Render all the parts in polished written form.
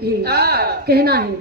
लिखे, कहना है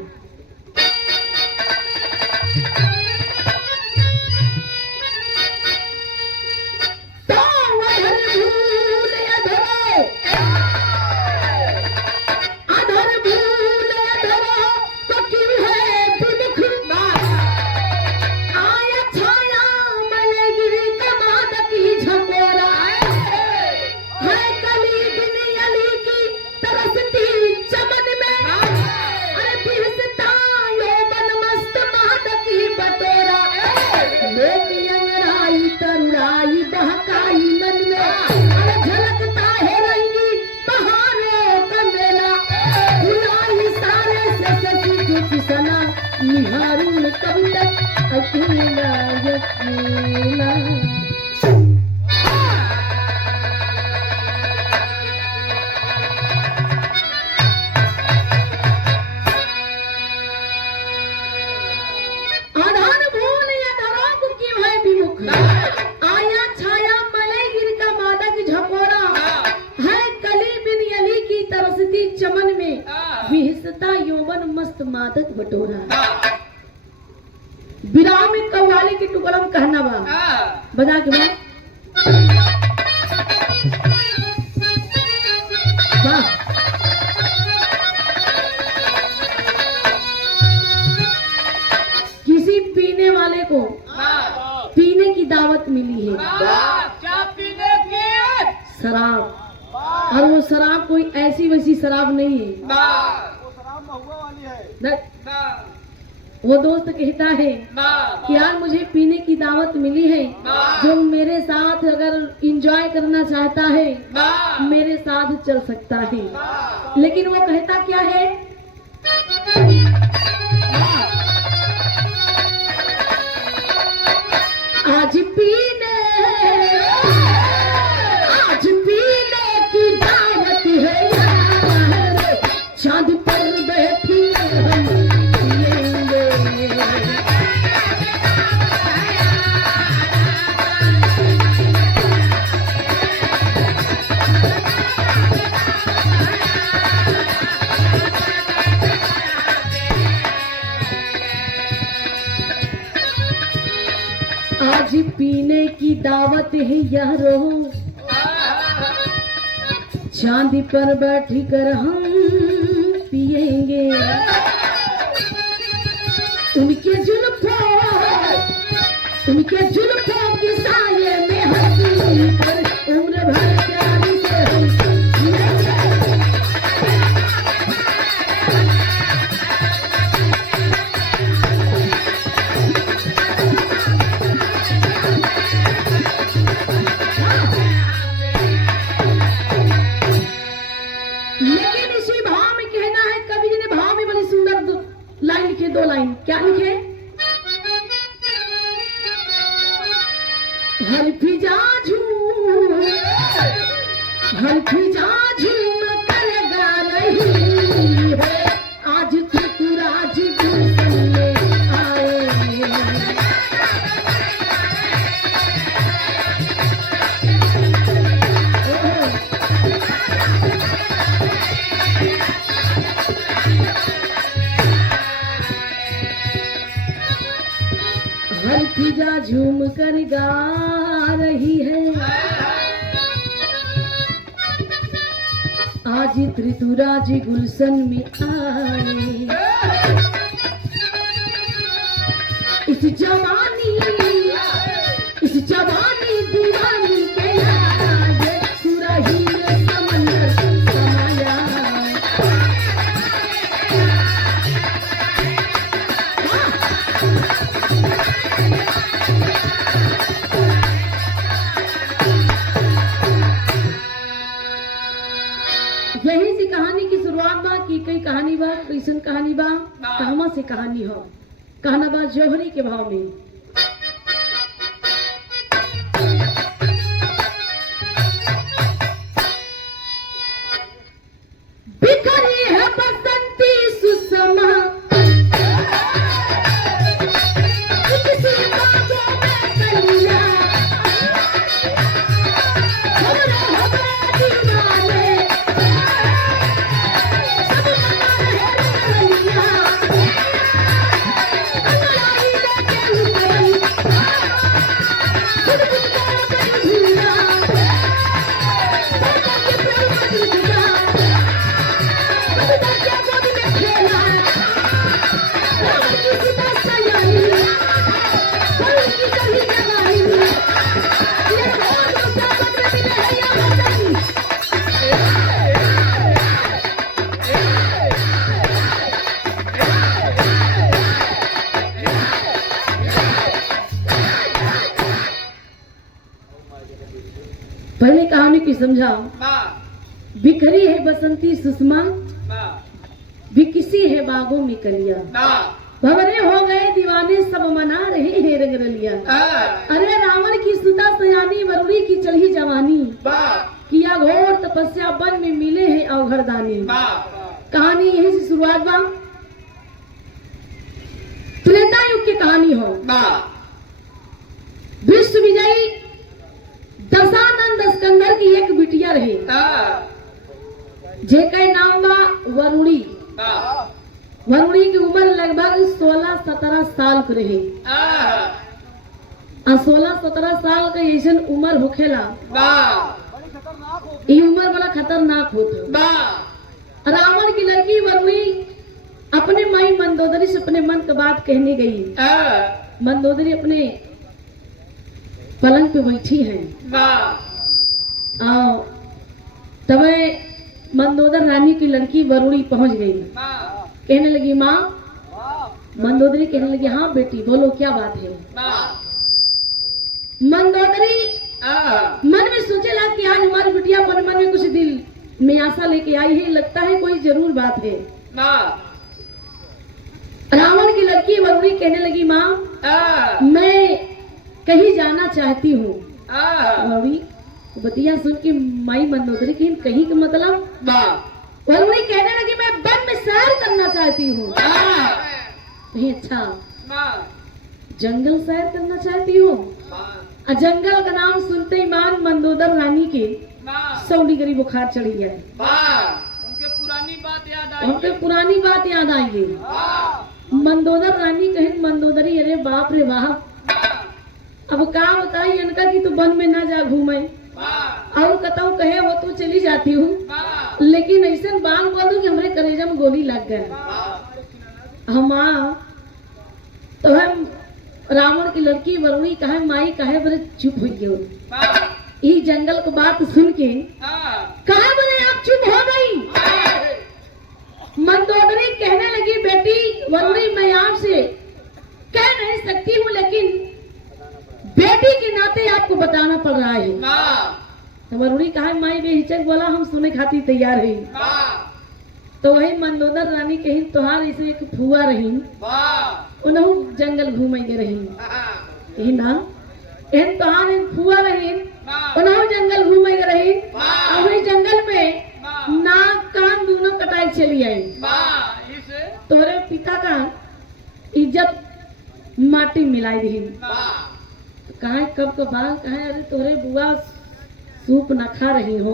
निहारूं कब तक अकेला अकेला। आधार भूल या धराक क्यों है विमुख, आया छाया मलय गिर का मादक झकोरा, है कली बिन यली की तरसती चमन में, विहसता यौवन मस्त मादक बटोरा। विराम में कव्वाली की टुकड़ा में कहना बा बजा के बाद किसी पीने वाले को पीने की दावत मिली है, क्या पीने की? शराब, और वो शराब कोई ऐसी वैसी शराब नहीं है, वो शराब महुआ वाली है। वो दोस्त कहता है कि यार मुझे पीने की दावत मिली है, जो मेरे साथ अगर एंजॉय करना चाहता है मेरे साथ चल सकता है, लेकिन वो कहता क्या है, आज पीने की दावत है यार, चांद पर बैठी हम आज पीने की दावत है यारो, चांदी पर बैठ कर हम पिएंगे, उनके जुल्फों की साये में हंसी पर उम्र भर प्यार से हम लाइन लिखे, दो लाइन क्या लिखे, हर फिजा झूम कर गा रही है, आज त्रिपुराज गुलशन में आए। हर फिजा झूम कर गा रही है, आज त्रिपुराज गुलशन में आए। इस जवानी दीवानी के आगे सुरही में समंदर समाया। यही सी कहानी की शुरुआत बा की कई कहानी बा, कैसन कहानी बा, कहवा से कहानी हो, कहना बा जौहरी के भाव में। बिखरी है बसंती सुषमा, किसी बागों में कलियां, हमारे दीवाने सब मना रहे की समझा। बिखरी है बसंती सुषमा, बिकिसी है बागों में कलिया, भंवरे हो गए दीवाने सब मना रहे हैं रंग रलिया। अरे रावण की सुता सयानी, वरुणी की चढ़ी जवानी, किया घोर तपस्या वन में मिले हैं अवघड़दानी। कहानी यहीं से शुरुआत बा। त्रेता युग की कहानी हो। विश्व विजयी दशानंद स्कंदर की एक बिटिया रही, जेके नाम बा वरुणी। वरुणी की उम्र लगभग 16-17 साल के रही। 16-17 साल का ऐसा उम्र होखेला, ये उम्र बड़ा खतरनाक होता। रावण की लड़की वरुणी अपने माई मंदोदरी से अपने मन की बात कहने गई। मंदोदरी अपने पलंग पे बैठी है, तब मंदोदर रानी की लड़की वरुणी पहुंच गई। कहने लगी माँ, मंदोदरी कहने लगी हाँ बेटी बोलो क्या बात है। मंदोदरी मन में सोचे लगा कि आज हमारी बिटिया अपने मन में कुछ दिल में आशा लेके आई है, लगता है कोई जरूर बात है। रावण की लड़की वरुणी कहने लगी माँ मैं कहीं जाना चाहती हूँ। वरुणी बतिया सुन के माई मंदोदरी की कहीं का मतलब। वरुणी कहने लगी मैं वन में सैर करना चाहती हूँ। अच्छा जंगल सैर करना चाहती हूँ। जंगल का नाम सुनते ही मान मंदोदर रानी के सौली गरी बुखार चढ़ी है। उनके पुरानी बात याद आई गई। मंदोदर रानी कहे मंदोदरी अरे बाप रे बाप, अब का बताई इनका कि तू वन में ना जा घूमे और कतऊ कहे वो तू चली जाती हूँ, लेकिन ऐसा बात बोल दूं कि हमरे कलेजा में गोली लग गए। हम तो हम रावण की लड़की वरुणी कहे माई कहे बड़े चुप हो गए। ये जंगल की बात सुन के कहा बने आप चुप हो गई। मंदोदरी कहने लगी बेटी वरुणी मैं आपसे कह नहीं सकती हूँ, लेकिन बेटी के नाते आपको बताना पड़ रहा है। तो वरुणी कहा माई बेहिचक बोला हम सुने खाती तैयार है। तो वही मंदोदर रानी कही तोहार ऐसे एक फुआ रही, उन्हों जंगल घूमे रही ना, एहन तोहार फुआ रही उन्हों जंगल घूमे रही। वही जंगल में नाक कान दोनों कटाई चली आई। तोरे पिता का इज्जत माटी मिलाई दी। कहा कब का बात कहा अरे तोरे बुआ सूप न खा रही हो,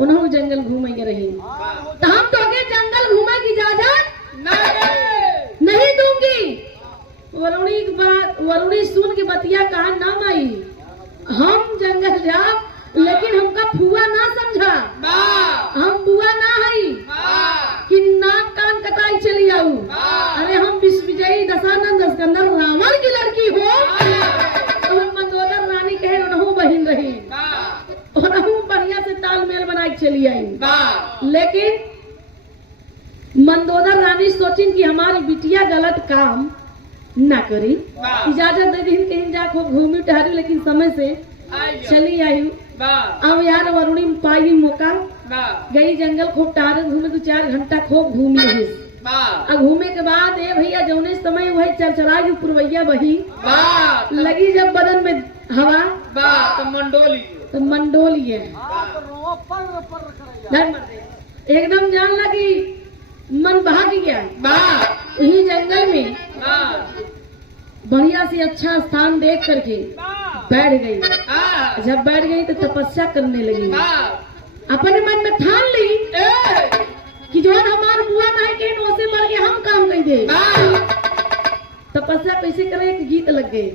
उन्होंने जंगल घूमेंगे रही। तो हम तो आगे जंगल घूमे की इजाजत नहीं दूंगी। वरुणी सुन के बतिया कहा ना माई हम जंगल जा, लेकिन हमका फुआ ना समझा, हम बुआ ना हई कि नाक कान कटाई चली आऊ। अरे हम विश्व विजयी दशानंद स्कंदर रावण की लड़की हो। तो मंदोदर रानी कहे उन्हों बहिन रही और हम बढ़िया से तालमेल बना के चली आई। लेकिन मंदोदर रानी सोचिन कि हमारी बिटिया गलत काम ना करी, इजाजत दे दी कहीं जा खूब घूमी टहरी, लेकिन समय से चली आई। अब यार वरुणी पाई मौका गई जंगल खूब टहरे घूमे 2-4 घंटा खूब घूमी रही। घूमे के बाद ए भैया जौने समय वही चरचरा की पुरवैया बही लगी जब बदन में हवा तो मंडोली है एकदम जान लगी मन भाग गया। यही जंगल में बढ़िया से अच्छा स्थान देख करके बैठ गई। जब बैठ गई तो तपस्या करने लगी। अपने मन में ठान ली कि जो हमार बुआ नहीं के उसे मर के हम काम कर दे। तपस्या कैसे करे एक गीत लग गए।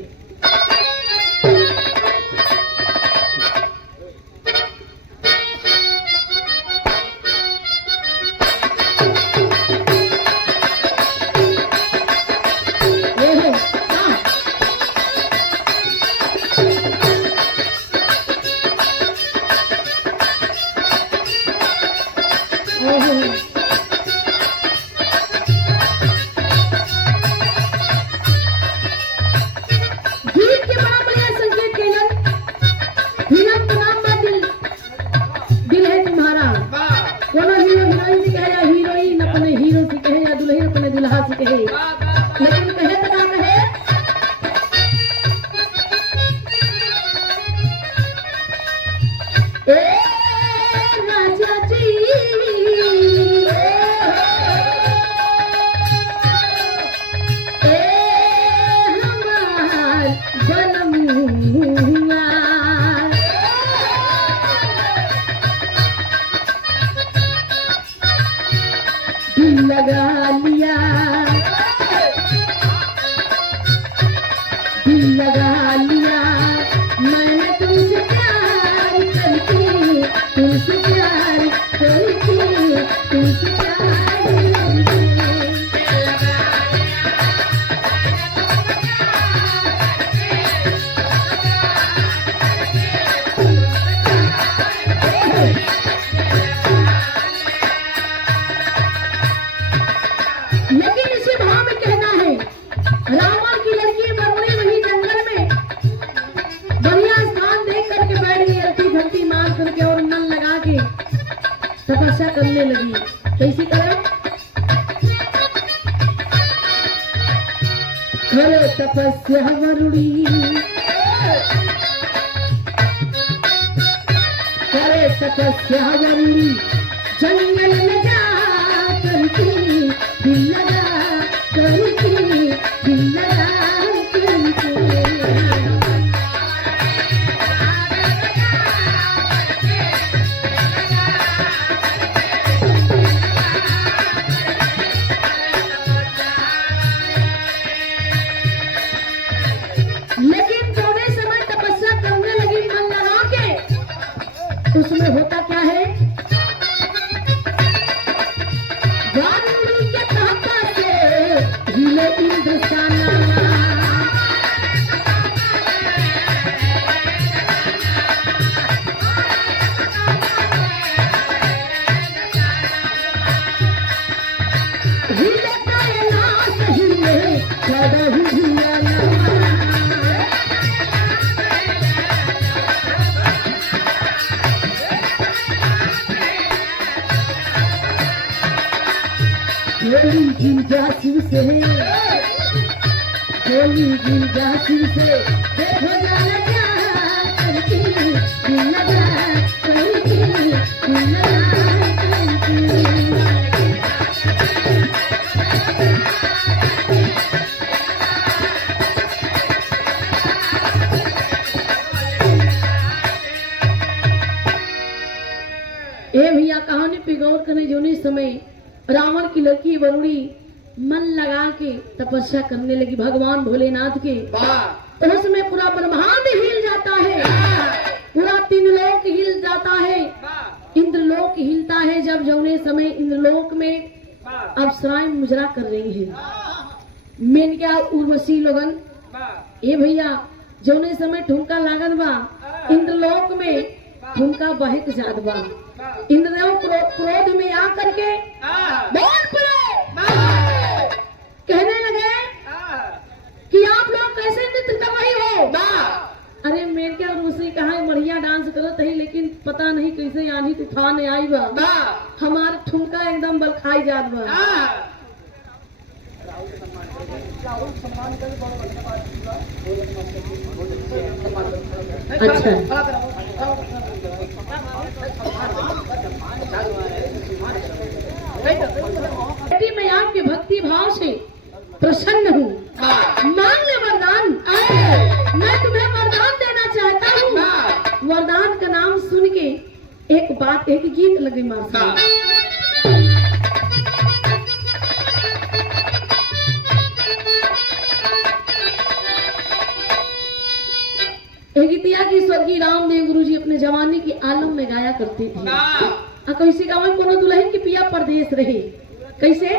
कहे, लेकिन कहे तो क्या कहे, ए राजा जी ए हमार बनमुआ दिल लगा लिया, दिल लगा लिया मैंने तुमसे प्यार करके, तुमसे प्यार करके, तुमसे प्यार करके। लेकिन इसी भाव में कहना है, रावण की लड़की बरौनी वही जंगल में बढ़िया स्थान देख करके बैठ गई, रति भक्ति मान करके और मन लगा के तपस्या करने लगी। कैसी करे, करे तपस्या वरुणी, करे तपस्या वरुणी जंगल में जा करके, दिल लगा करके, दिल लगा करके। लेकिन थोड़े समय तपस्या करने लगी मन लगा के, उसमें होता क्या है, वारुणी के कहता से हिले इंद्रसाना, हिले कैलाश हिले चढ़हु हिलना। गोली गिरजा शिव से, गोली गिरजा शिव से, देखो जाना क्या करके, दिल लगा करके, दिल लगा करके। ए भैया कहानी पे गौर करने जोने समय रावण की लड़की वरुणी मन लगा के तपस्या करने लगी भगवान भोलेनाथ के, तो उसमें पूरा ब्रह्मांड हिल जाता है, पूरा तीन लोक हिल जाता है, इंद्रलोक हिलता है। जब जौने समय इंद्रलोक में अप्सराएं मुजरा कर रही है, मेन क्या उर्वशी लोगन, ए भैया जौने समय ठुमका लागन बा इंद्रलोक में, ठुमका बहक जात बा, इंद्रदेव क्रोध में आ करके बोल पड़े, कहने लगे कि आप लोग कैसे नृत्य कर रही हो। अरे मेरे क्या उर्वशी कहा बढ़िया डांस करत है, लेकिन पता नहीं कैसे आंधी तूफान आई बा, हमार ठुमका एकदम बलखाई जात बा। अच्छा बेटी मैं आपके भक्ति भाव से प्रसन्न हूँ, मांग ले वरदान, मैं तुम्हें वरदान देना चाहता हूँ। वरदान का नाम सुन के एक बात, एक गीत लगे माँ, एक गीतिया की स्वर्गीय रामदेव गुरु जी अपने जवानी की आलम में गाया करते थे। कैसे गाँव कोनो दुल्हन की पिया परदेश रहे, कैसे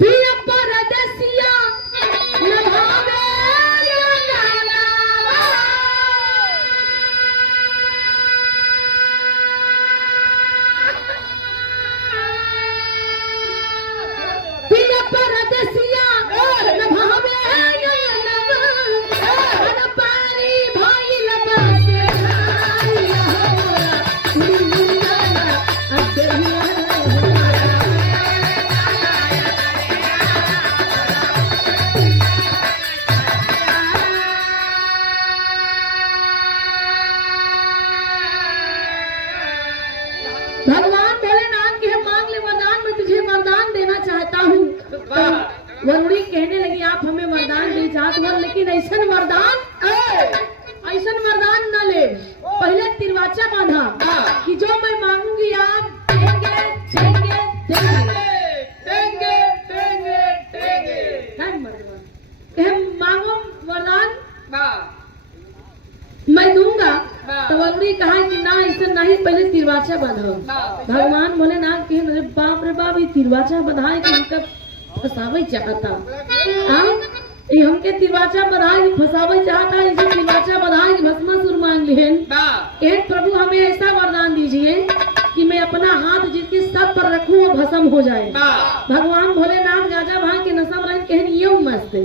पिया परदेसिया नभावे पिया परदेसिया नभावे भाई लबा से वरुणी कहने लगी आप हमें वरदान दे चाहत हो, लेकिन ऐसा वरदान न ले, पहले तिरवाचा बांधा कि जो मैं मांगूंगी आप देंगे देंगे देंगे देंगे। मांगो वरदान मैं दूंगा। तो वरुणी कहा कि ना ऐसा नहीं, पहले तिरवाचा बांधो। भगवान बोले ना कि अरे बाप रे बाप, ये तिरवाचा बधाए कि उनका फसावे चाहता। ये हमके तिरवाचा बधाए कि फसावे चाहता, इसे तिरवाचा बधाए कि भस्मासुर मांग लिहन। एक प्रभु हमें ऐसा वरदान दीजिए कि मैं अपना हाथ जिसके सर पर रखूं वो भस्म हो जाए। भगवान भोलेनाथ गाजा भांग के नशा में कहन ये मस्त है,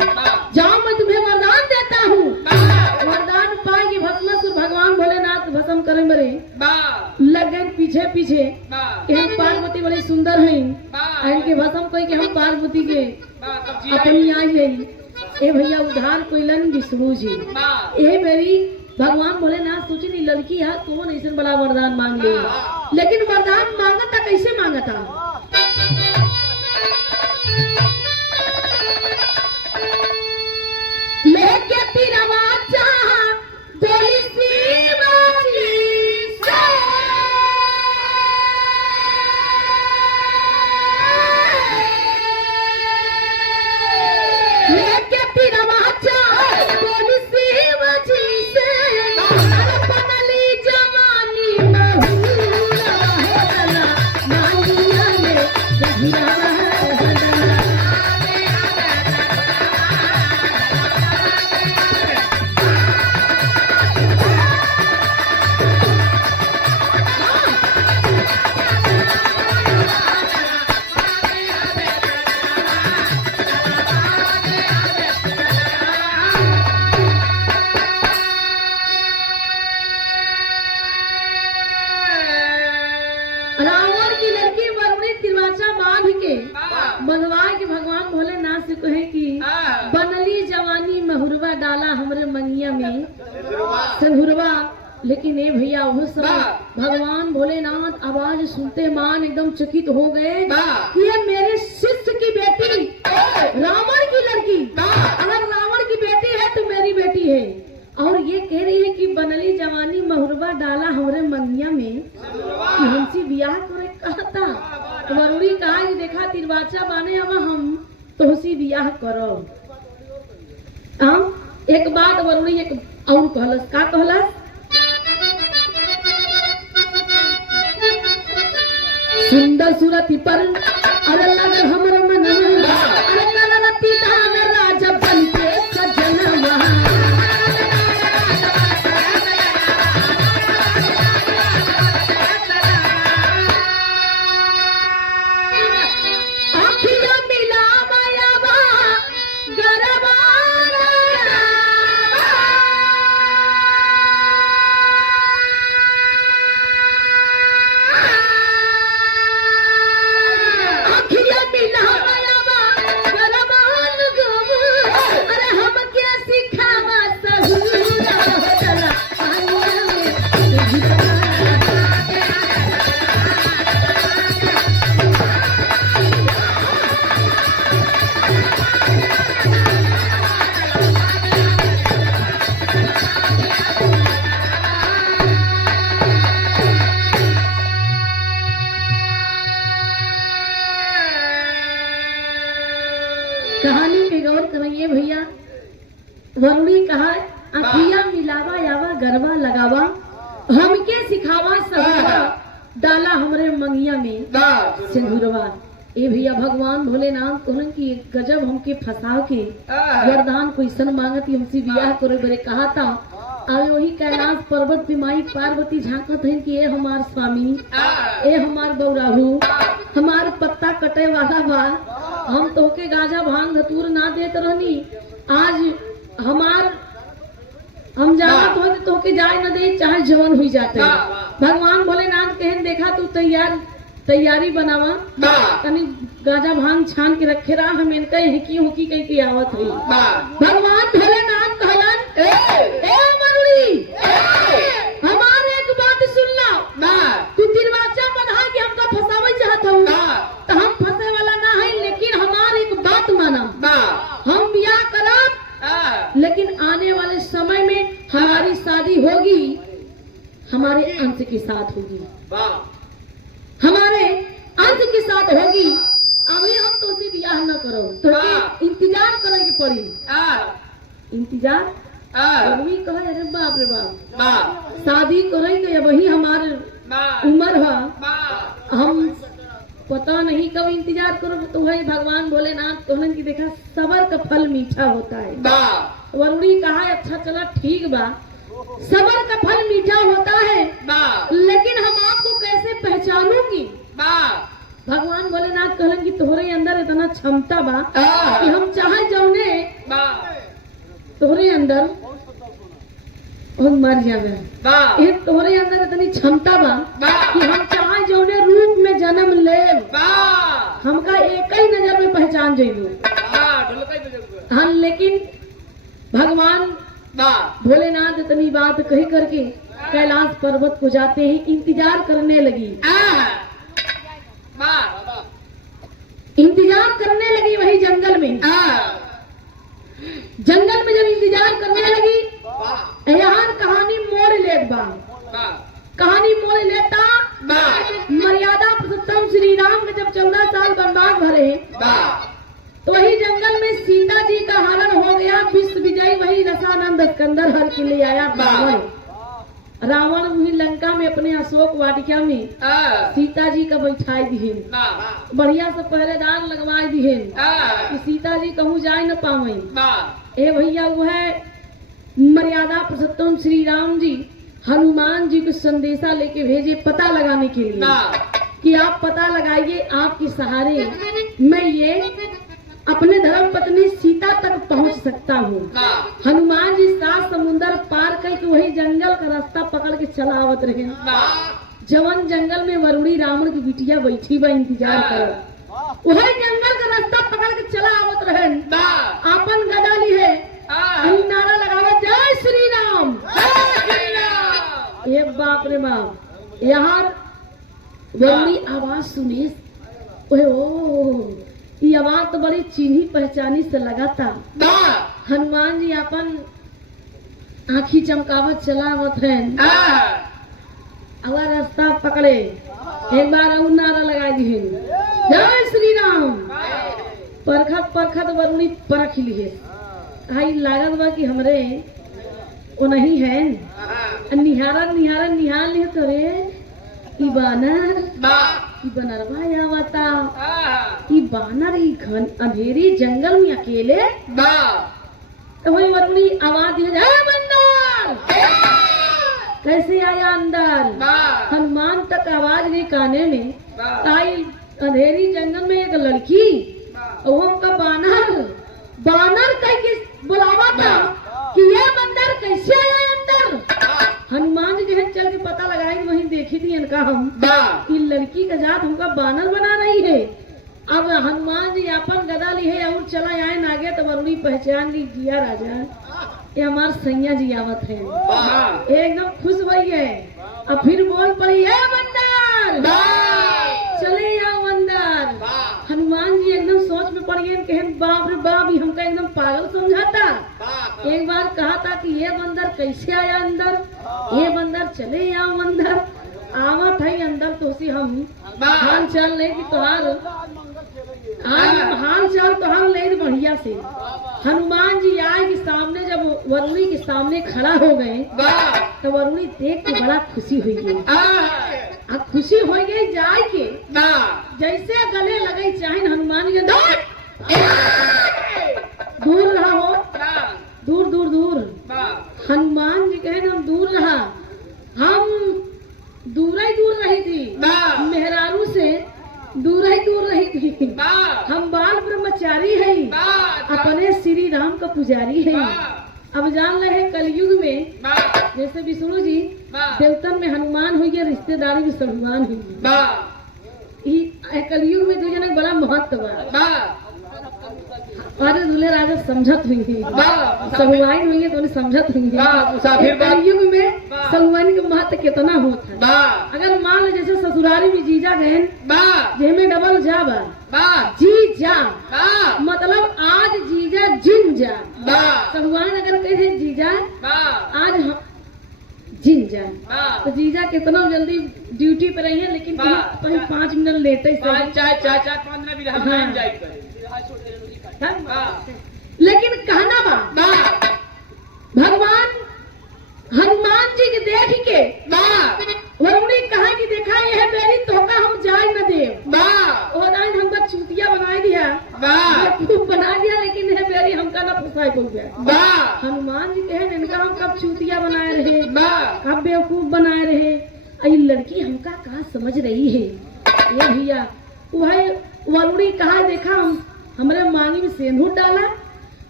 जाओ मैं तुम्हें वरदान देता हूँ। वरदान पाए कि भस्मासुर भगवान भोलेनाथ भस्म करे मरे लग गए पीछे पीछे। कहन पार्वती बड़ी सुंदर है, इनके भस्म कोई के हम पार्वती के अपनी आई ले। ए भैया उधार कोइलन विष्णु जी। ये मेरी भगवान भोलेनाथ सोची नहीं लड़की है कौन ऐसा बड़ा वरदान मांग ले, लेकिन वरदान मांगता कैसे मांगता। लेके तिरवाचा बोली शिवाजी से, लेके तिरवाचा बोली शिवाजी से, बनली जवानी महुरा है मानिया में गहिरा बंधवा के भगवान भोलेनाथ से कहे कि बनली जवानी महुरवा डाला हमरे मंगिया में संहुरवा। लेकिन ए भैया वो समय भगवान भोलेनाथ आवाज सुनते मान एकदम चकित हो गए कि ये मेरे शिष्य की बेटी रावण की लड़की, अगर रावण की बेटी है तो मेरी बेटी है। और ये कह रही है कि बनली जवानी महुरवा डाला हमरे मंगिया में कि हमसे ब्याह करे कहता। वरुणी कहा कि देखा तिरवाचा बाने अब हम तो उसी ब्याह करो। एक बात वरुणी एक और कहलस, का कहलस, सुंदर सूरती पर अरे लग हमर मन अरे ललती दान राजा बन के सजनवा। कहानी पे गौर करेंगे भैया। वरुणी कहा अखिया मिलावा यावा गरबा लगावा हमके सिखावा सहुरा डाला हमरे मंगिया में सिंदूरवा। ए भैया भगवान भोलेनाथ कहन कि गजब हमके फंसा के वरदान कोई सन मांगती हमसे ब्याह करे बरे कहा था। और वही कैलाश पर्वत पे माई पार्वती झांकत है कि ए हमार स्वामी, ए हमार बौराहू, हमार पत्ता कटे वाला बा, हम तोके गाजा भांग धतूर ना देत रहनी, आज हम जावत हो तोके जाए न दे चाहे जवन हुई जाते। भगवान भोलेनाथ कहन देखा तू तैयारी बनावा, तनी गाजा भांग छान के रखे रहा, हम इनका हिकी हुकी कह के आवत हुई। भगवान भोलेनाथ कहलन ए मरुड़ी हमारे एक बात सुनना, तू तिरवाचा बना के हमका फसावे चाहत हूँ तो हम फंसे वाला ना है, लेकिन हमार एक बात माना। के साथ होगी, हमारे अंत के साथ होगी। अभी हम तो उसी ब्याह न करो तो इंतजार करेंगे पड़ी, इंतजार। अभी कहे अरे बाप रे बाप, शादी करेंगे वही हमारे उम्र है, हम पता नहीं कब इंतजार करो। तो वही भगवान भोलेनाथ कहलन की देखा सबर का फल मीठा होता है। वरुणी कहा अच्छा चला ठीक बा, सबर का फल मीठा होता है, लेकिन हम आपको कैसे पहचानूंगी। भगवान भोलेनाथ कहलन की तोहरे अंदर इतना क्षमता बा कि हम चाहे जौने तोहरे अंदर और मर जावे, ये तोहरे अंदर इतनी क्षमता बा कि हम चाहे जौने रूप में जन्म ले, हमका एक ही नजर में पहचान जाइए। हाँ, लेकिन भगवान भोलेनाथ इतनी बात कही करके कैलाश पर्वत को जाते ही इंतजार करने लगी, इंतजार करने लगी वही जंगल में। जंगल में जब इंतजार करने लगी, यहाँ कहानी मोड़ लेत बा, कहानी मोड़ लेता। मर्यादा पुरुषोत्तम श्री राम के जब 14 साल वनवास भरे तो वही जंगल में सीता जी का हरण हो गया। विश्व विजयी वही रसानंद स्कंदर हर के लिए आया रावण। रावण वही लंका में अपने अशोक वाटिका में सीता जी का बैठाई दिहन, बढ़िया से पहरेदार लगवाई दिहन कि सीता जी कहूँ जाए न पावे। ए भैया वो है मर्यादा पुरुषोत्तम श्री राम जी हनुमान जी को संदेशा लेके भेजे पता लगाने के लिए कि आप पता लगाइए, आपके सहारे मैं ये अपने धर्म पत्नी सीता तक पहुंच सकता हूँ। हनुमान जी 7 समुंदर पार करके वही जंगल का रास्ता पकड़ के चला आवत रहे। जवन जंगल में वरुणी रावण की बिटिया बैठी बा इंतजार कर, वही जंगल का रास्ता पकड़ के चला आवत रहे। आपन गदा ली है, नारा लगावत जय श्री राम। ये बाप रे बाप, यहाँ वरुणी आवाज सुनी, ओ ये आवाज तो बड़ी चिन्ही पहचानी से लगा था। हनुमान जी अपन आँखी चमकावत चलावत है, अगर रास्ता पकड़े एक बार और नारा लगा दी जय श्री राम। परखत परखत वरुणी परख ली है, आई लागत बा कि हमरे वो नहीं है। निहारा निहारा निहार लिए तो रे ई बानर, ई बनरवा आवता, ई बानर ई घन अंधेरी जंगल में अकेले। तो वही वरुणी आवाज दी बंदर कैसे आया अंदर। हनुमान तक आवाज गई काने में, आई अंधेरी जंगल में एक लड़की वो उनका बानर बानर कह के बुलावा था कि ये बंदर कैसे आया अंदर। हनुमान जी जो है चल के पता लगाए वहीं देखी थी इनका हम कि लड़की का जात हमका बानर बना रही है। अब हनुमान जी अपन गदा ली है और चला आए आगे तो वरुणी पहचान ली, जिया राजा ये हमार सैया जी आवत है, एकदम खुश हुई है। अब फिर बोल पड़ी है बंदर चले आओ अंदर। हनुमान जी एकदम सोच में पड़ गए, कहे बाप रे बाप ये हमका एकदम पागल समझाता। एक बार कहा था कि ये बंदर कैसे आया अंदर, ये बंदर चले आओ अंदर। आवत है अंदर तो उसी हम हाल चाल ले कि तुहार हाल चाल तुहार ले बढ़िया से। हनुमान जी आए कि सामने जब वरुणी के सामने खड़ा हो गए तो वरुणी देख के बड़ा खुशी हुई है। अब खुशी हो गई जाए के जैसे गले लगे चाहे हनुमान जी दूर रहा हो, दूर दूर दूर। हनुमान जी कहे हम दूर रहा, हम दूर ही दूर रही थी, मेहरारू से दूर ही दूर रही थी। हम बाल ब्रह्मचारी है, अपने श्री राम का पुजारी है। अब जान रहे हैं कलयुग में जैसे विष्णु जी देवतन में हनुमान हुई है, रिश्तेदारी में हनुमान हुई। कलयुग में दो जन बड़ा महत्व है। अरे दूल्हे राजा समझत हुई थी, सहुआइन हुई है तो समझत हुई है। कलयुग में सहुआइन का महत्व कितना होता है। अगर मान लो जैसे ससुरारी में जीजा गए जेमे डबल जा जी जा, मतलब आज जीजा जिन जा। सहुआइन अगर कहे जीजा आज जिन जाए। तो जीजा कितना जल्दी ड्यूटी पे रही है, लेकिन कहीं 5 मिनट लेट ही सही। 4-5 मिनट हम जाए करे। लेकिन कहना बा भगवान हनुमान जी के देख के वरुणी कहा कि देखा यह मेरी तोका हम जाए न दे। हमका चूतिया बना दिया, खूब बना दिया, लेकिन यह मेरी हमका न फसाई बोल गया। हनुमान जी कहे इनका हम कब चूतिया बनाए रहे, कब बेवकूफ बनाए रहे। ये लड़की हमका कहा समझ रही है। ये भैया वह वरुणी कहा देखा हमरे मांगी में सेंधूर डाला,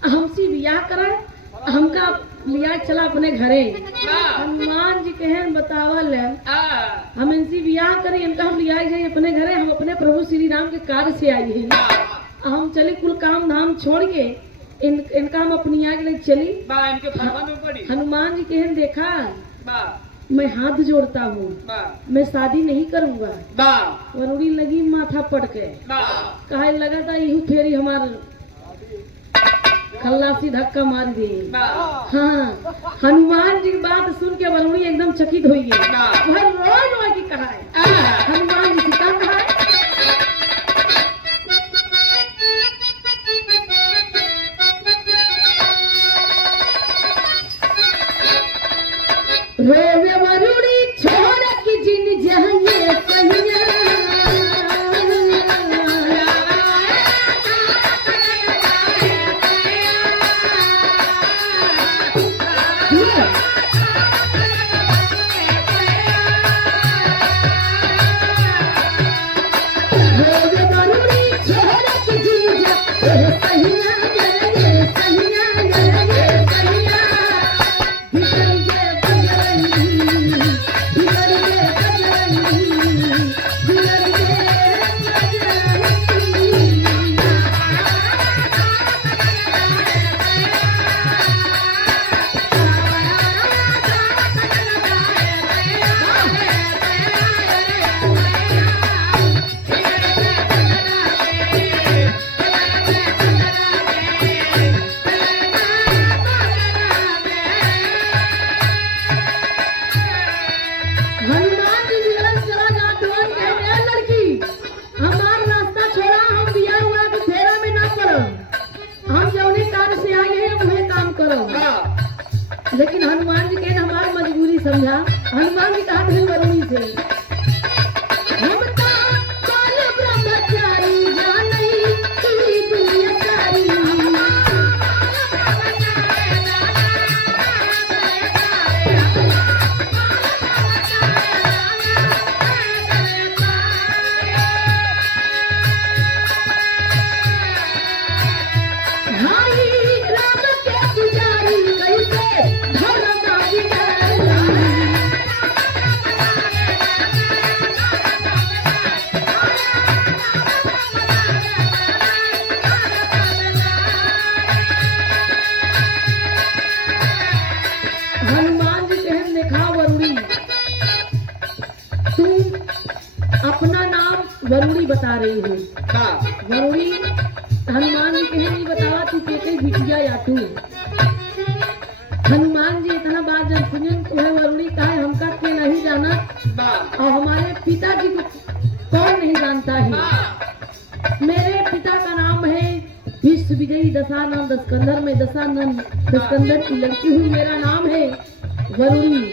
हमसे बियाह करा, हमका लिया चला अपने घरे। हनुमान जी कहे बतावल हम इनसे बियाह करें, इनका हम लिया जाए अपने घरे। हम अपने प्रभु श्री राम के कार्य से आई है, हम चले कुल काम धाम छोड़ के इनका हम अपनी आगे ले चली। हनुमान जी कहे देखा मैं हाथ जोड़ता हूँ, मैं शादी नहीं करूँगा। वरुणी लगी माथा पड़ के कहा लगा था यही फेरी हमार खल्लासी धक्का मार दी। हाँ, हनुमान जी की बात सुन के वरुणी एकदम चकित हुई। वह रोज रोज की कहा है हनुमान जी सीता कहा है। रोवे वरुणी छोड़ की जिन जाइए कहिया। लेकिन हनुमान जी के हमारी मजबूरी समझा। हनुमान जी कहा थे वरुणी से हम तो काल ब्रह्मचारी जानी की दुनिया सारी। हनुमान जी कहन देखा वरुणी तुम अपना नाम वरुणी बता रही हो। वरुणी हनुमान जी कहन नहीं बतावा तू के बिटिया या तू। हनुमान जी इतना बात जब सुनन तुम्हें वरुणी कहा हमका के नहीं जाना और हमारे पिताजी को कौन नहीं जानता है। मेरे पिता का नाम है विश्व विजयी दशानंद दशकंदर में दशानंद दशकंदर की लड़की हुई, मेरा नाम है वरुणी।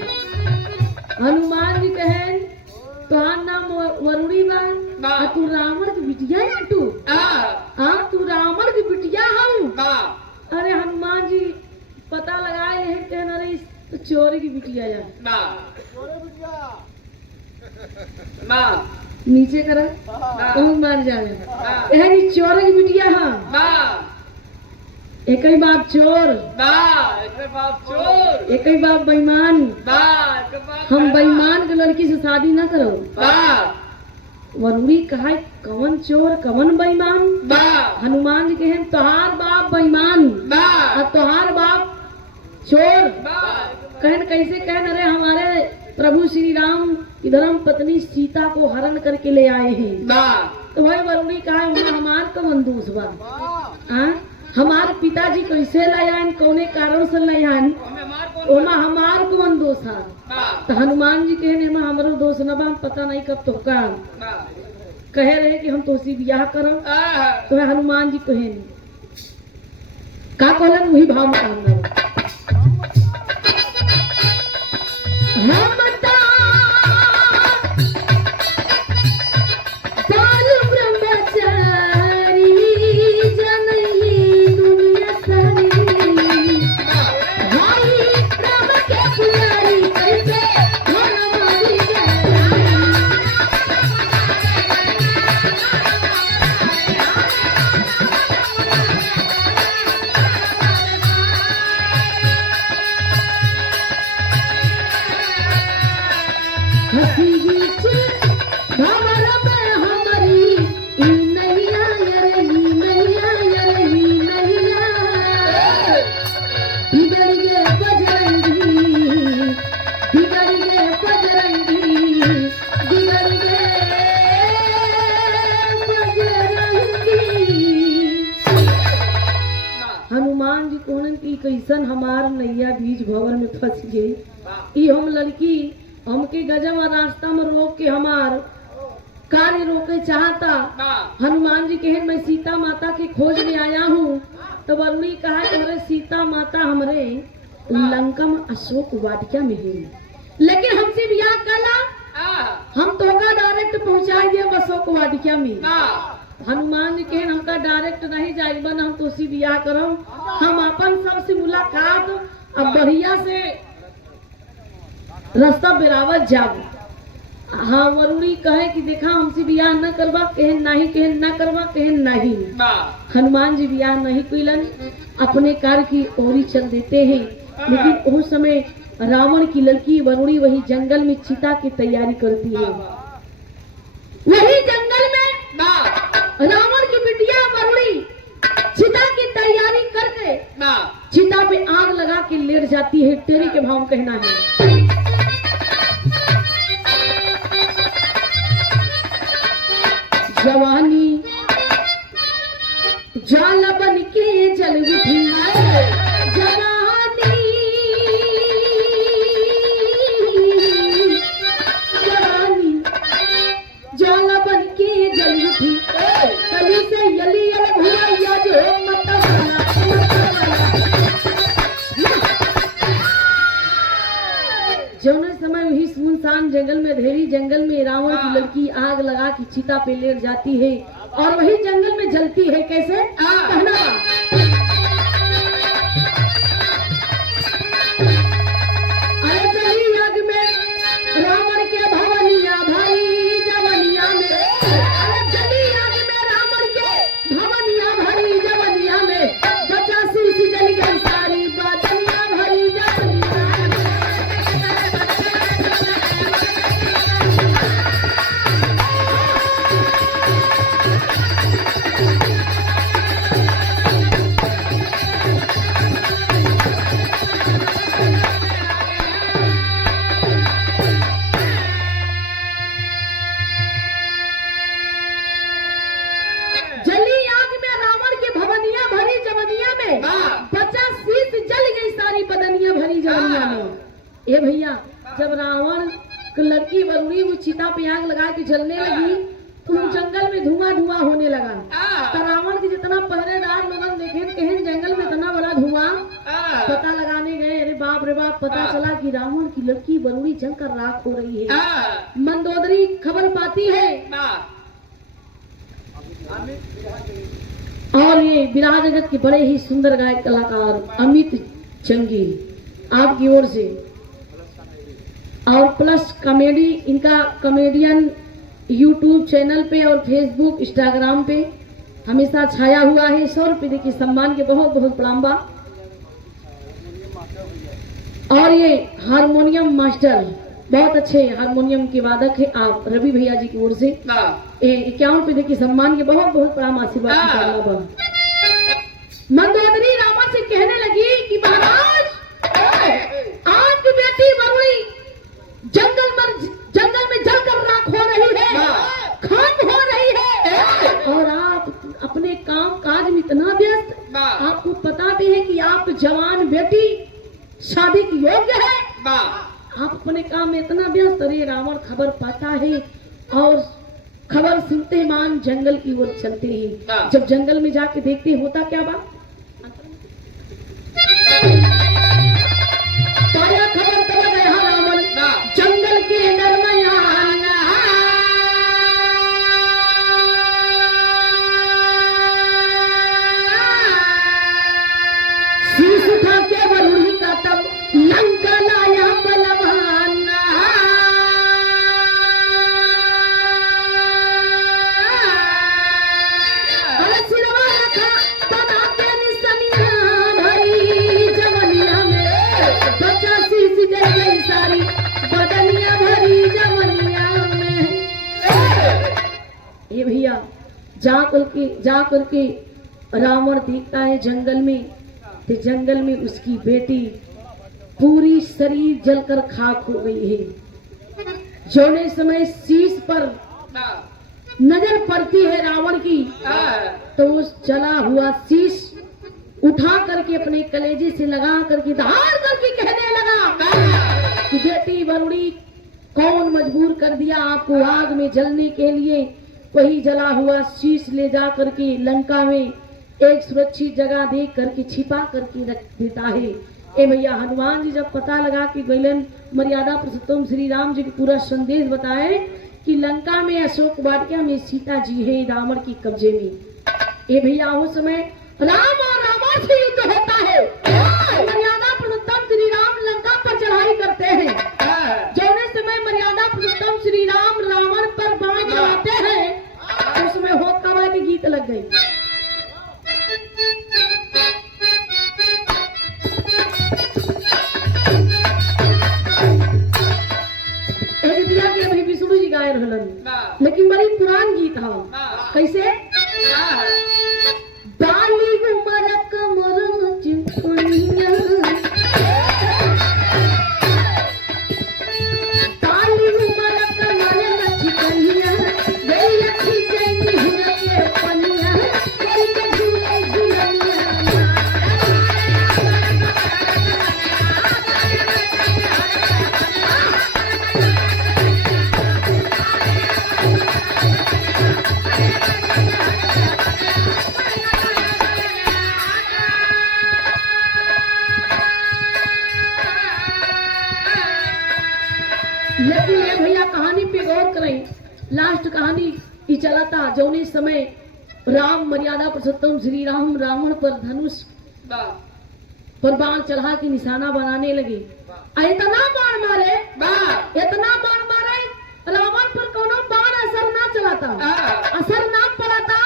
हनुमान जी कहे तुहार नाम वरुणी बा, तू रावण की बिटिया है तू। तू रावण की बिटिया हूँ। अरे हनुमान जी पता लगाए है कहना रही तो चोरी की बिटिया या नीचे कर मार जाए यह चोर की बिटिया। हाँ एक ही बाप चोर, एक ही बाप बेईमान। हम बेईमान के लड़की से शादी ना करो। वरुणी कहा कवन चोर कवन बेईमान। हनुमान जी कहे तोहार बाप बेईमान और तोहार बाप चोर। कहन कैसे कहन अरे हमारे प्रभु श्री राम की धर्म पत्नी सीता को हरण करके ले आए हैं। तो वही वरुणी कहा हमार कवन दोष बा। हमारे पिताजी कैसे लायान कौने कारण से लायान ओमा हमार कौन दोष है? तो हनुमान जी कहे ने हमरो दोष न बा, पता नहीं कब तो का कहे रहे कि हम तोसी बियाह करो, तो हनुमान जी कहे नहीं का कहलन वही भाव में कहना हम हनुमान जी कोहन की कैसन हमार नैया बीज भवर में फंस गई। ई हम लड़की हमके गजब रास्ता में रोक के हमार कार्य रोके चाहता। हनुमान जी कहे मैं सीता माता की खोज में आया हूँ। तो वरुणी कहा कि हमारे सीता माता हमारे लंका में अशोक वाटिका में है, लेकिन हमसे ब्याह कला हम तो डायरेक्ट पहुँचा दिए अशोक वाटिका में। हनुमान जी कहे हमका डायरेक्ट नहीं जाइबन, हम तो उसी बियाह करो, हम अपन सबसे मुलाकात अब बढ़िया से रास्ता बेरावत जाब। हाँ वरुणी कहे कि देखा हमसे बियाह न करवा, कहे नहीं, कहे न करवा, कहे नहीं। हनुमान जी बियाह नहीं कइलन, अपने कार्य की ओरी चल देते हैं। लेकिन उस समय रावण की लड़की वरुणी वही जंगल में चिता की तैयारी करती है। वही जंगल में रावण की बिटिया वरुणी चिता की तैयारी करके चिता पे आग लगा के लेट जाती है। तेरे के भाव कहना है जवानी जाल बन के जल उठी, जवानी जवानी जाल बन के जल उठी, कली से यली अलग हुआ या जो जौन समय वही सुनसान जंगल में धेरी जंगल में रावण की लड़की आग लगा की चिता पे लेट जाती है और वही जंगल में जलती है। कैसे कहना अरे जली आग में रावण के भवनिया भरी जवनिया में, अरे जली आग में रावण के भवनिया भरी जवनिया में, 50 जल गई सारी बदनिया भरी जवनिया। जली आग में रावण के भवनिया भरी जवनिया में, 50 जल गई सारी बदनिया भरी जवनिया में। ए भैया जब रावण की लड़की वरुणी वो चिता पे आग लगा के जलने लगी तो जंगल में धुआं धुआं होने लगा। तो रावण के जितना पहरेदार लोगन देखे कहे जंगल में इतना बड़ा धुआं, पता लगाने गए। अरे बाप रे बाप, पता चला कि रावण की लड़की वरुणी जलकर राख हो रही है। मंदोदरी खबर पाती है और ये विराह जगत के बड़े ही सुंदर गायक कलाकार अमित चंगी आपकी ओर से और प्लस कॉमेडी, इनका कॉमेडियन यूट्यूब चैनल पे और फेसबुक इंस्टाग्राम पे हमेशा छाया हुआ है। 100 रुपये देखिए सम्मान के बहुत बहुत प्रणाम बा। और ये हारमोनियम मास्टर बहुत अच्छे हारमोनियम के वादक है आप रवि भैया जी की ओर से 51 रुपये देखिए सम्मान के बहुत बहुत प्रणाम आशीर्वाद। मंदोदरी रावण से कहने लगी कि महाराज आपकी बेटी वरुणी जंगल में जलकर राख हो रही है, खाक हो रही है, और आप अपने काम काज में इतना व्यस्त, आपको पता भी है कि आप जवान बेटी शादी की योग्य है। आप अपने काम में इतना व्यस्त रहे। रावण खबर पाता है और खबर सुनते मान जंगल की ओर चलते हैं। जब जंगल में जाके देखते होता क्या बात, पाया खबर तब गया रावण जंगल के नरमयान। शीश उठा के वरुणी का तब लंका लाया बलवान। और सिरवा रखा बना के निसनिया भरी जवनिया में। बच्चा शीश जल गई सारी बदनिया भरी जवनिया में। ये भैया जा करके रावण देखता है जंगल में, तो जंगल में उसकी बेटी पूरी शरीर जलकर खाक हो गई है। जोने समय शीश पर नजर पड़ती है रावण की, तो उस जला हुआ शीश उठा करके अपने कलेजे से लगा करके धार करके कहने लगा कि बेटी वरुणी, कौन मजबूर कर दिया आपको आग में जलने के लिए। वही जला हुआ शीश ले जा करके लंका में एक सुरक्षित जगह देख करके छिपा करके रख देता है। ए भैया, हनुमान जी जब पता लगा कि गैलन मर्यादा पुरुषोत्तम श्री राम जी को पूरा संदेश बताए कि लंका में अशोक वाटिका में सीता जी है रावण की कब्जे में। ए भैया, उस समय राम और रावण से युद्ध होता है। मर्यादा पुरुषोत्तम श्री राम लंका पर चढ़ाई करते हैं। जौने समय मर्यादा पुरुषोत्तम श्री राम रावण पर बाण चलाते हैं, उस समय हो कबा के गीत लग गई। विष्णु जी गाय रहलन, लेकिन बड़ी पुरान गीत है। कैसे? डाली उमरक मरन चिंपनिया, डाली उमरक मरन चिंपनिया, गई अच्छी चैनी हुए पनिया, गई के झूले झूलनिया। लेकिन ये भैया कहानी पे गौर करें, लास्ट कहानी ये चला था जौने समय राम मर्यादा पुरुषोत्तम श्री राम रावण पर धनुष पर बाण चढ़ा के निशाना बनाने लगे। इतना बाण मारे, इतना बाण मारे, रावण पर कोनो बाण असर ना चलाता, असर ना पड़ता।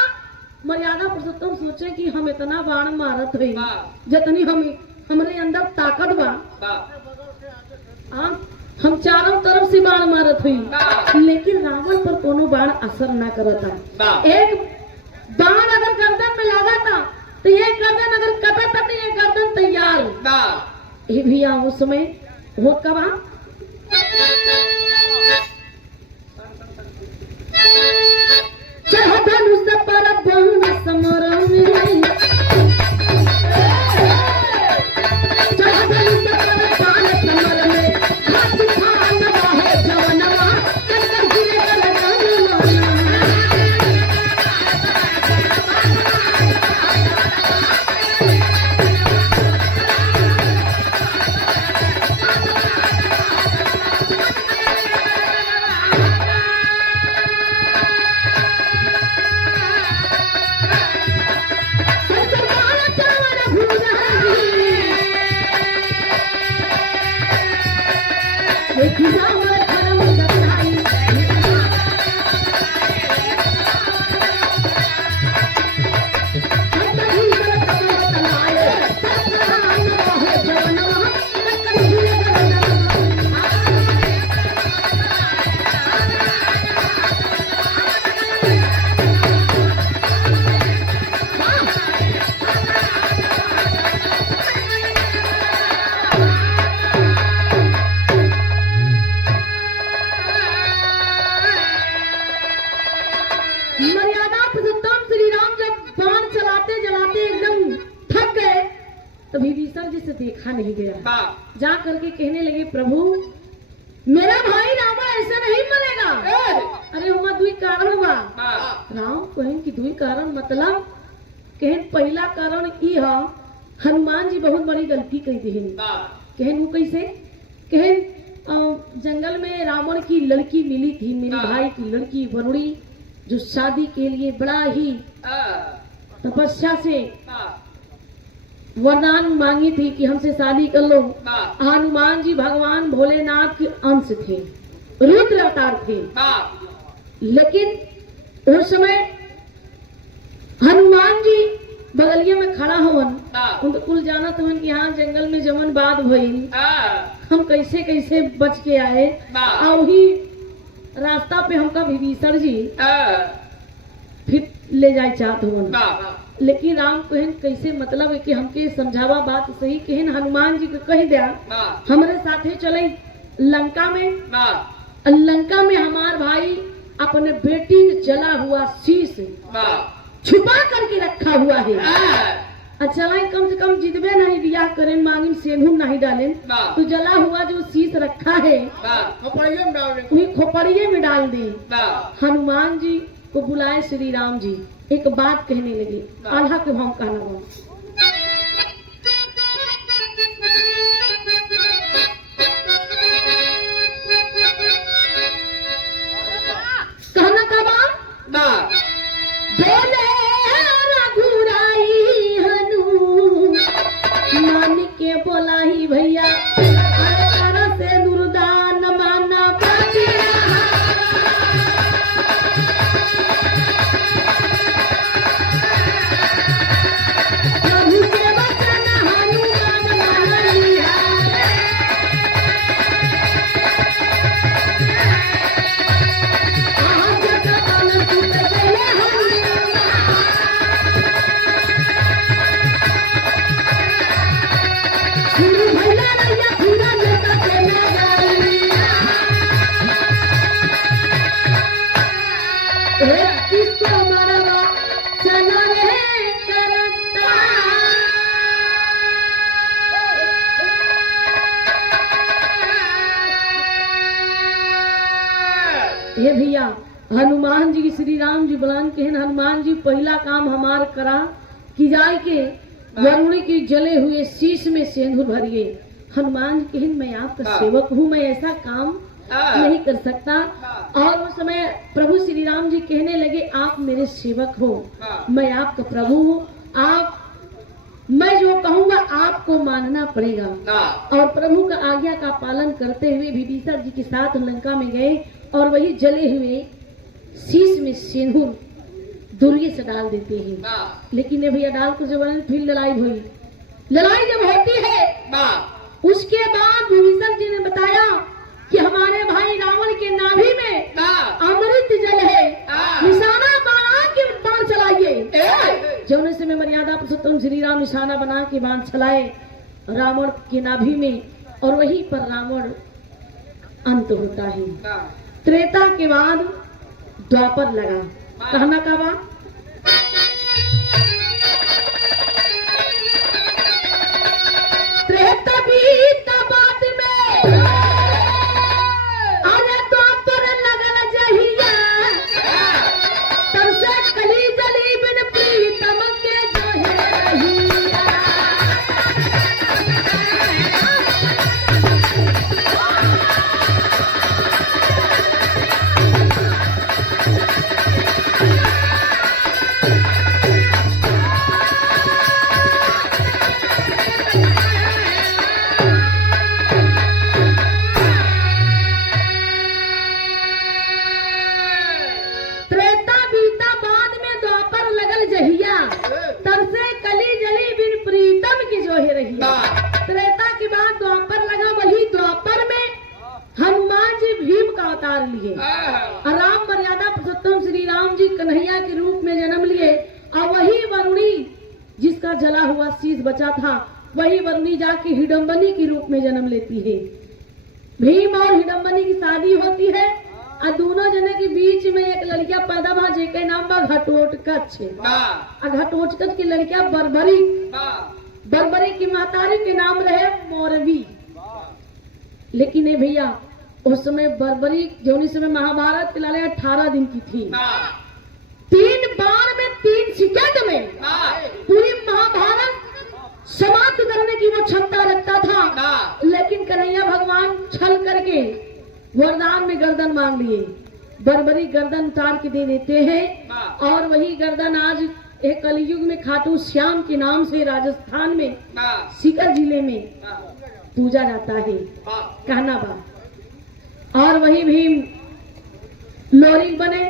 मर्यादा पुरुषोत्तम सोचे कि हम इतना बाण मारत है, जितनी हमरे अंदर ताकत बा, हम चारों तरफ से बाण मारत हुई, लेकिन रावण पर कोनो बाण असर ना करता। एक बाण अगर गर्दन में लगा था तो ये गर्दन अगर कटा था तो ये गर्दन तैयार। ये भैया उस समय हो कब चाह धनुष पर बाण समरण में, चाह धनुष पर बाण समरण में, तो विभीषण जी से देखा नहीं गया। जा करके कहने लगे प्रभु मेरा भाई रावण ऐसे नहीं मरेगा। अरे हुआ दुई कारण हुआ। राम कहें कि दुई कारण मतलब कहें पहला कारण ई है हनुमान जी बहुत बड़ी गलती कही दी। कहें वो कैसे? कहें जंगल में रावण की लड़की मिली थी, मेरे भाई की लड़की वरुणी, जो शादी के लिए बड़ा ही तपस्या से वरदान मांगी थी कि हमसे शादी कर लो। हनुमान जी भगवान भोलेनाथ के अंश थे, रुद्र अवतार थे। लेकिन उस समय हनुमान जी बगलिया में खड़ा होवन, उनको कुल जाना तो कि यहाँ जंगल में जमन बात भइल, हम कैसे कैसे बच के आए। और ही रास्ता पे हमका विभीषण जी फिर ले जाए चाहत होवन। लेकिन राम कहन कैसे मतलब है कि हमके समझावा बात सही। कहन हनुमान जी को कह दिया हमारे साथे चले लंका में। लंका में हमार भाई अपने बेटी में जला हुआ शीश छुपा करके रखा हुआ है। अच्छा कम से कम जितबे नहीं बियाह करें मांगी सेंधुर नहीं डालें तो जला हुआ जो शीश रखा है वही खोपड़िए में डाल दी। हनुमान जी को बुलाए श्री राम जी एक बात कहने लगे, आल्हा के भाव कहना हुआ। कहना का बात बोले रघुराई हनु मान के बोला ही भैया से दुर्दान माना हे भैया हनुमान जी श्री राम जी बलान के हनुमान जी पहला काम हमार करा कि जाए के वरुणी के जले हुए शीश में सिंदूर भरिए। हनुमान जी कहन मैं आपका सेवक हूँ, मैं ऐसा काम नहीं कर सकता। और उस समय प्रभु श्री राम जी कहने लगे आप मेरे सेवक हो, मैं आपका प्रभु हूँ, आप मैं जो कहूँगा आपको मानना पड़ेगा। और प्रभु का आज्ञा का पालन करते हुए विभीषण जी के साथ लंका में गए और वही जले हुए शीश में सिंदूर दुर्गे से डाल देते हैं। लेकिन ये भैया डाल को जब फिर लड़ाई हुई। लड़ाई जब होती है उसके बाद विभीषण जी ने बताया कि हमारे भाई रावण के नाभि में अमृत जल है, निशाना बना के बाण चलाइए। जौने से में मर्यादा पुरुषोत्तम श्री राम निशाना बना के बाण चलाए रावण के नाभि में और वहीं पर रावण अंत होता है। त्रेता के बाद द्वापर लगा। कहना का बात त्रेता बीता बाद में अरे द्वापर लगल जहिया तब से कली जली बिन प्रीतम के जहिया। त्रेता के बाद द्वापर लगा। वही द्वापर में हनुमान जी भीम का अवतार लिए, राम मर्यादा पुरुषोत्तम श्री राम जी कन्हैया के रूप में जन्म लिए। और वही वरुणी जिसका जला हुआ शीश बचा था वही वरुणी जाके हिडम्बनी के रूप में जन्म लेती है। भीम और हिडम्बनी की शादी होती है और दोनों जने के बीच में एक लड़किया पैदा भा जेके नाम बा घटोटकच। घटोटकच की लड़किया बर्बरी बरबरी की महतारी के नाम रहे मौरवी। लेकिन ये भैया उस समय बरबरी जौनी समय महाभारत फिलहाल 18 दिन की थी। 3 बार में 3 सेकंड में पूरी महाभारत समाप्त करने की वो क्षमता रखता था। लेकिन कन्हैया भगवान छल करके वरदान में गर्दन मांग लिए। बरबरी गर्दन उतार के दे देते हैं और वही गर्दन आज एक कलयुग में खाटू श्याम के नाम से राजस्थान में सीकर जिले में पूजा जाता है कहना बा। और वही भीम लोरी बने,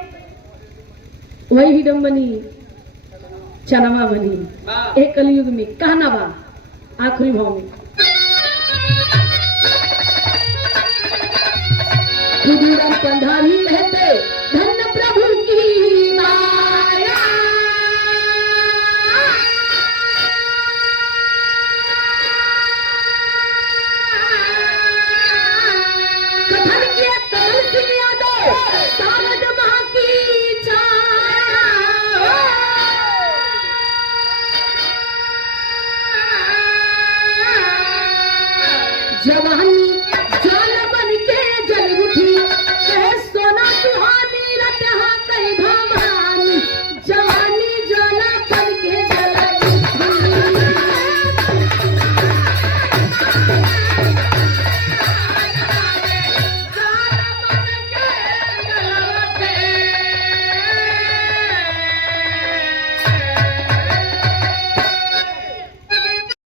वही हिडम बनी, चनवा बनी एक कलयुग में कहना बा आखिरी भाव में। खुदूरम पंधारी